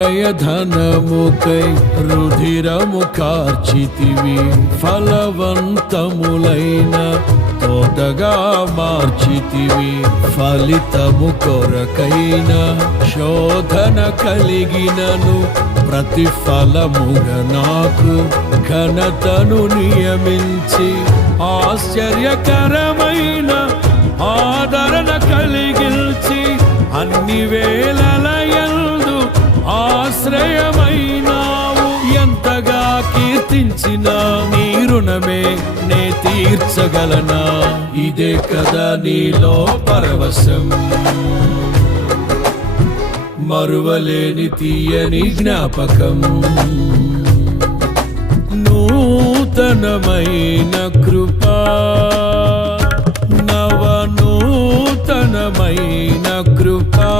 ధనముకై రుధిరము కార్చితివి, ఫలవంతములైన తోటగా మార్చితివి. ఫలితము కొరకైన శోధన కలిగినను ప్రతిఫలముగా నాకు ఘనతను నియమించి, ఆశ్చర్యకరమైన ఆదరణ కలిగిల్చి, అన్ని వేళలయందు ఆశ్రయమైనావు. ఎంతగా కీర్తించిన నీ రుణమే నే తీర్చగలనా? ఇదే కదా నీలో పరవశం, మరువలేని తీయని జ్ఞాపకం. నూతనమైన కృపా, నవనూతనమైన కృపా.